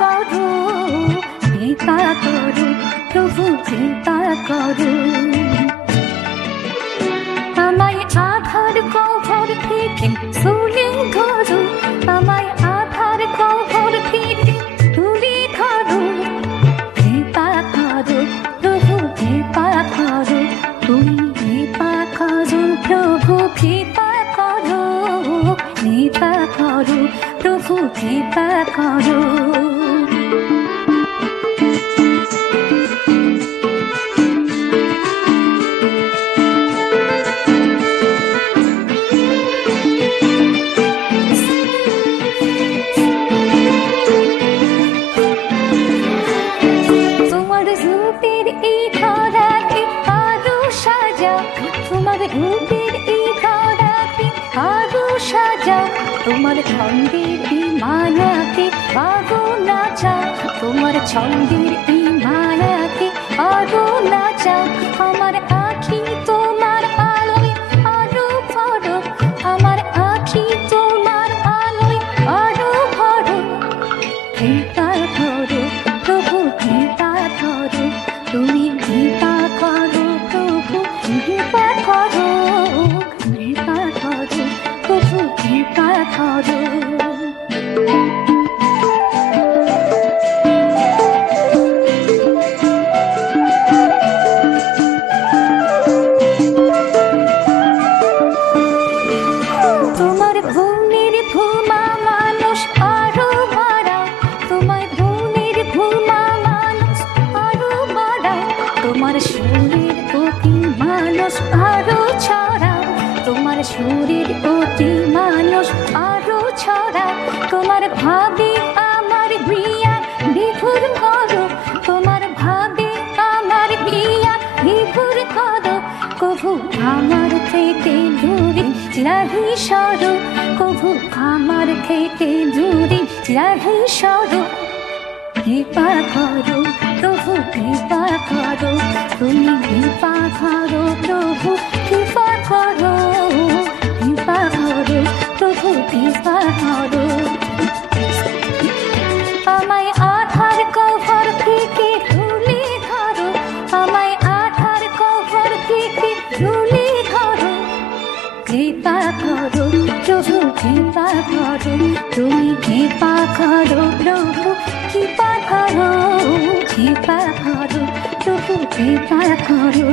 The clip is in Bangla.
করো, কৃপা করো প্রভু, কৃপা করো। আমায় আধার কবর থেকে তুলে ধরো, আমায় আধার কবর থেকে তুলে ধরো, কৃপা করো প্রভু, কৃপা করো, তুমি কৃপা করো প্রভু, কৃপা করো, কৃপা করো প্রভু, কৃপা করো। তোমার রূপের এই ধরাকে আরো সাজাও, তোমার রূপের এই ধরাকে আরো সাজাও, তোমার ছন্দের এই মায়াকে আরো নাচাও, তোমার ছন্দের এই মায়াকে আরো নাচাও। আমার আখি তোমার আলোয় আরো ভরো, আমার আখি তোমার আলোয় আরো ভরো, কৃপা করো প্রভু, কৃপা করো, তুমি কৃপা করো প্রভু, কৃপা করো, কৃপা করো প্রভু, কৃপা করো। তোমার ভূমির ভূমা মানুষ আরো বাড়াও, তোমার ভূমির ভূমা মানুষ আরো বাড়াও, তোমার শরীর অতি মানুষ আরো ছড়াও, তোমার শরীর অতি মানুষ আরো ছড়াও। তোমার ভাবে আমার বিয়া বিভোর করো, তোমার ভাবে আমার বিয়া বিভোর করো, কভু আমার থেকে দূরে রাহি সরো, কভু আমার থেকে দূরে রাহি সরো, কৃপা করো প্রভু, কৃপা করো, তুমি কৃপা করো প্রভু, কৃপা করো, কৃপা করো প্রভু, কৃপা করো। আমায় আধার কবর থেকে তুলে ধরো, আমায় আধার কবর থেকে তুলে ধরো, কৃপা করো প্রভু, কৃপা করো, তুমি কৃপা করো প্রভু, কৃপা করো, কৃপা করো প্রভু, কৃপা করো।